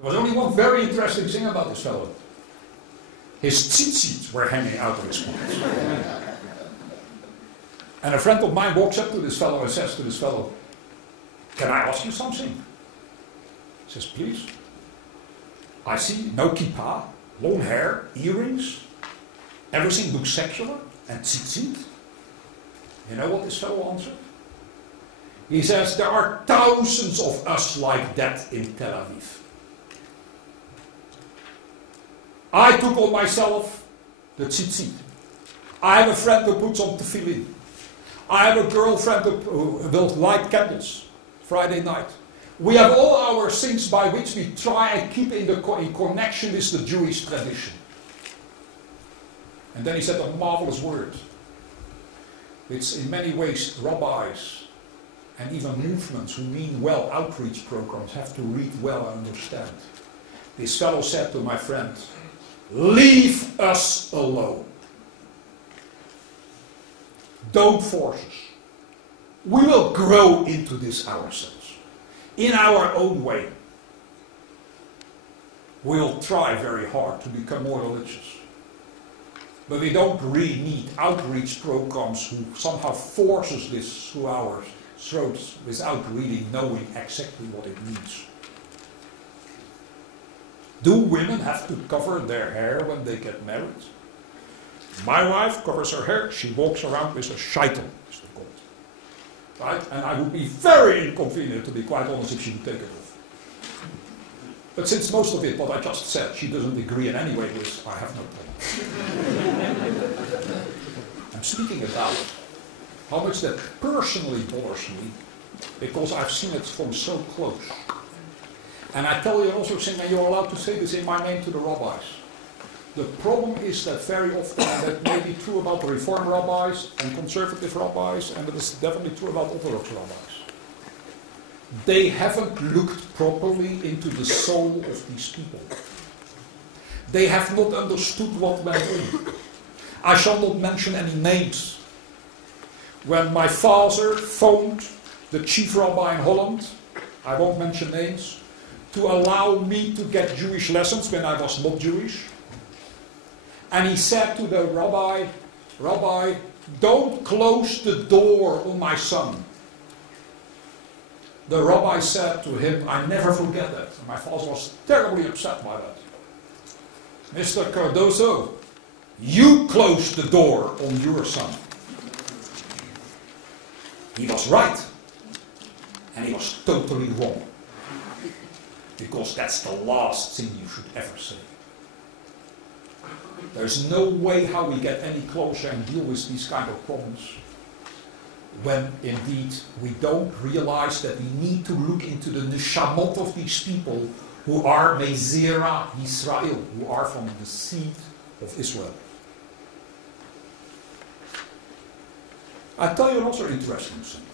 There was only one very interesting thing about this fellow. His tzitzit were hanging out of his pants. And a friend of mine walks up to this fellow and says to this fellow, "Can I ask you something?" He says, "Please." "I see no kippah, long hair, earrings, everything looks secular, and tzitzit." You know what this fellow answered? He says, "There are thousands of us like that in Tel Aviv. I took on myself the tzitzit. I have a friend who puts on tefillin. I have a girlfriend who will light candles Friday night. We have all our things by which we try and keep in connection with the Jewish tradition." And then he said a marvelous word, which in many ways rabbis and even movements who mean well, outreach programs, have to read well and understand. This fellow said to my friend, "Leave us alone. Don't force us. We will grow into this ourselves, in our own way. We'll try very hard to become more religious. But we don't really need outreach programs who somehow forces this through our throats without really knowing exactly what it means. Do women have to cover their hair when they get married? My wife covers her hair. She walks around with a scheitel, as they call it. Right? And I would be very inconvenient, to be quite honest, if she would take it off. But since most of it, what I just said, she doesn't agree in any way with, I have no problem. I'm speaking about how much that personally bothers me, because I've seen it from so close. And I tell you also, and you're allowed to say this in my name to the rabbis. The problem is that very often, and that may be true about the Reform rabbis and conservative rabbis, and it is definitely true about Orthodox rabbis. They haven't looked properly into the soul of these people. They have not understood what went on. I shall not mention any names. When my father phoned the chief rabbi in Holland, I won't mention names, to allow me to get Jewish lessons when I was not Jewish. And he said to the rabbi, "Rabbi, don't close the door on my son." The rabbi said to him, I never forget that. And my father was terribly upset by that. "Mr. Cardozo, you closed the door on your son." He was right. And he was totally wrong. Because that's the last thing you should ever say. There's no way how we get any closer and deal with these kind of problems when indeed we don't realize that we need to look into the neshamot of these people who are Mezera Yisrael, who are from the seed of Israel. I tell you another interesting thing.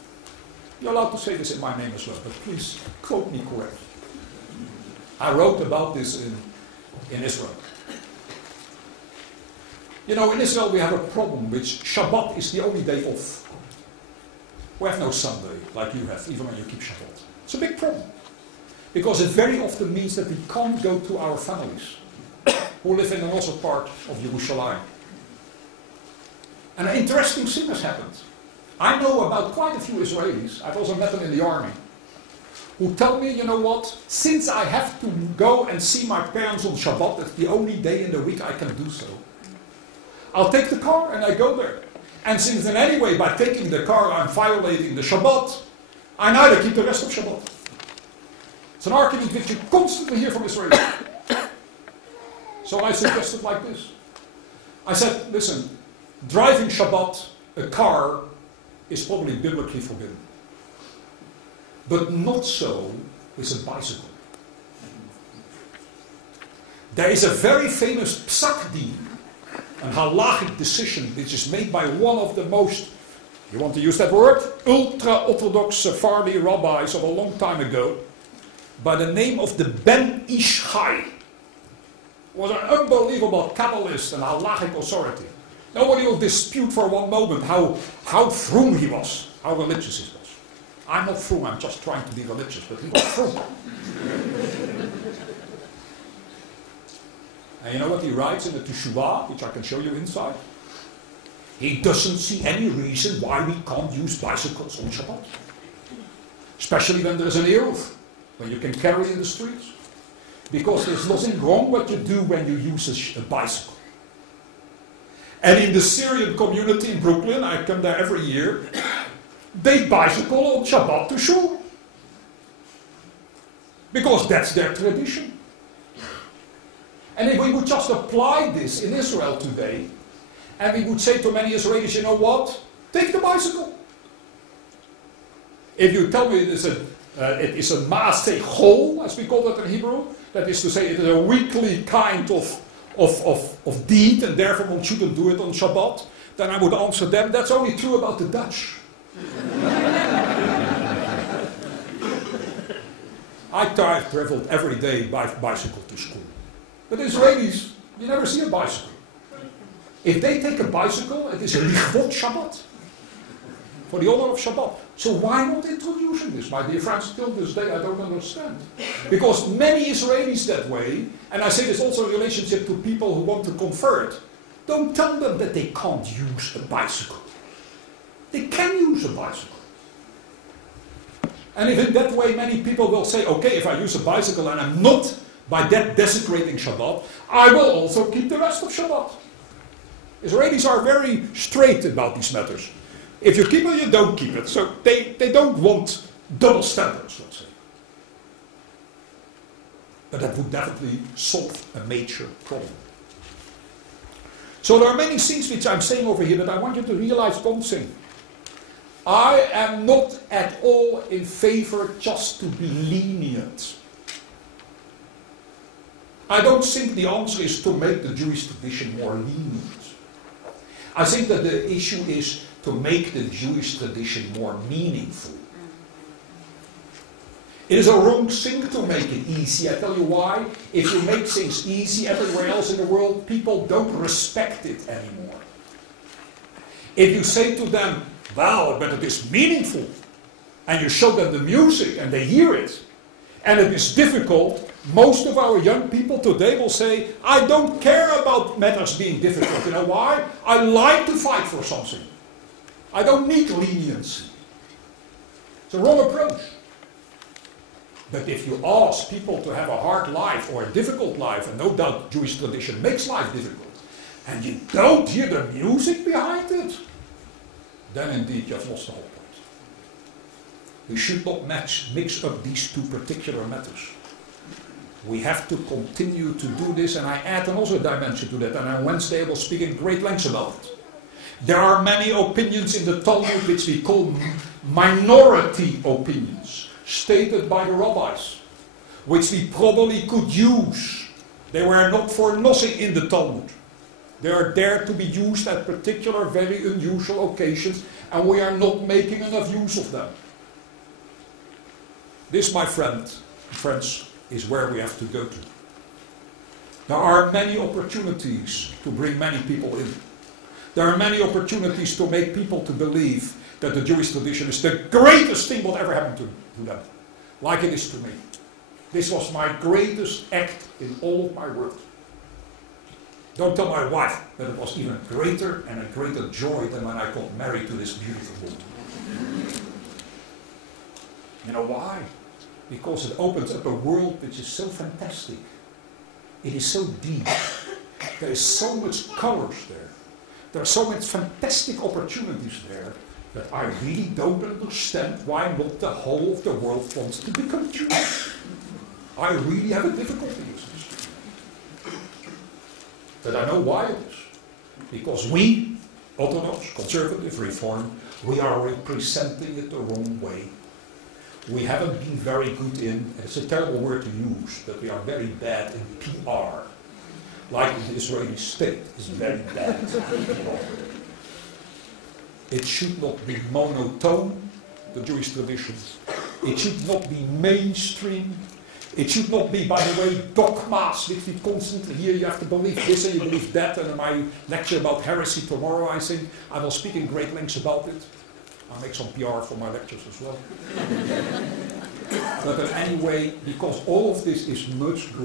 You're allowed to say this in my name as well, but please quote me correctly. I wrote about this in Israel. You know, in Israel we have a problem which Shabbat is the only day off. We have no Sunday like you have, even when you keep Shabbat. It's a big problem. Because it very often means that we can't go to our families who live in another part of Jerusalem. And an interesting thing has happened. I know about quite a few Israelis, I've also met them in the army, who tell me, you know what, since I have to go and see my parents on Shabbat, that's the only day in the week I can do so, I'll take the car and I go there. And since in any way by taking the car I'm violating the Shabbat, I neither keep the rest of Shabbat. It's an argument which you constantly hear from Israelis. So I suggested like this. I said, listen, driving Shabbat, a car, is probably biblically forbidden. But not so with a bicycle. There is a very famous psak din, a halachic decision which is made by one of the most, you want to use that word, ultra-Orthodox Sephardi rabbis of a long time ago, by the name of the Ben Ish Chai. Was an unbelievable Kabbalist and halachic authority. Nobody will dispute for one moment how frum he was, how religious he was. I'm not frum, I'm just trying to be religious, but he was frum. And you know what he writes in the Teshuvah, which I can show you inside? He doesn't see any reason why we can't use bicycles on Shabbat. Especially when there's an Eruv, when you can carry in the streets. Because there's nothing wrong what you do when you use a bicycle. And in the Syrian community in Brooklyn, I come there every year, they bicycle on Shabbat to shul. Because that's their tradition. And if we would just apply this in Israel today, and we would say to many Israelis, you know what? Take the bicycle. If you tell me it is a maaseh chol, as we call it in Hebrew, that is to say it is a weekly kind of deed, and therefore one shouldn't do it on Shabbat, then I would answer them, that's only true about the Dutch. I traveled every day by bicycle to school. But Israelis, you never see a bicycle. If they take a bicycle, it is a lichvot Shabbat. For the honor of Shabbat. So why not introducing this? My dear friends, till this day I don't understand. Because many Israelis that way, and I say this also in relationship to people who want to convert, don't tell them that they can't use a bicycle. They can use a bicycle. And if in that way many people will say, okay, if I use a bicycle and I'm not by that desecrating Shabbat, I will also keep the rest of Shabbat. Israelis are very straight about these matters. If you keep it, you don't keep it. So they don't want double standards, let's say. But that would definitely solve a major problem. So there are many things which I'm saying over here, but I want you to realize one thing. I am not at all in favor just to be lenient. I don't think the answer is to make the Jewish tradition more lenient. I think that the issue is to make the Jewish tradition more meaningful. It is a wrong thing to make it easy. I tell you why. If you make things easy everywhere else in the world, people don't respect it anymore. If you say to them, well, but it is meaningful, and you show them the music and they hear it, and it is difficult, most of our young people today will say, I don't care about matters being difficult. You know why? I like to fight for something. I don't need leniency. It's a wrong approach. But if you ask people to have a hard life or a difficult life, and no doubt Jewish tradition makes life difficult, and you don't hear the music behind it, then indeed you have lost the whole point. We should not mix up these two particular matters. We have to continue to do this, and I add another dimension to that, and on Wednesday I will speak in great lengths about it. There are many opinions in the Talmud which we call minority opinions, stated by the rabbis, which we probably could use. They were not for nothing in the Talmud. They are there to be used at particular, very unusual occasions, and we are not making enough use of them. This, my friends, is where we have to go to. There are many opportunities to bring many people in. There are many opportunities to make people to believe that the Jewish tradition is the greatest thing what ever happened to them, like it is to me. This was my greatest act in all of my work. Don't tell my wife that it was even greater and a greater joy than when I got married to this beautiful woman. You know why? Because it opens up a world which is so fantastic. It is so deep. There is so much colors there. There are so many fantastic opportunities there that I really don't understand why not the whole of the world wants to become Jewish. I really have a difficulty with this. But I know why it is. Because we, Orthodox, Conservative, Reform, we are representing it the wrong way. We haven't been very good in, it's a terrible word to use, but we are very bad in PR. Like the Israeli state is very bad in PR. It should not be monotone, the Jewish tradition. It should not be mainstream. It should not be, by the way, dogmas, which we constantly hear. You have to believe this and you believe that. And in my lecture about heresy tomorrow, I think, I will speak in great lengths about it. I'll make some PR for my lectures as well. But anyway, because all of this is much greater.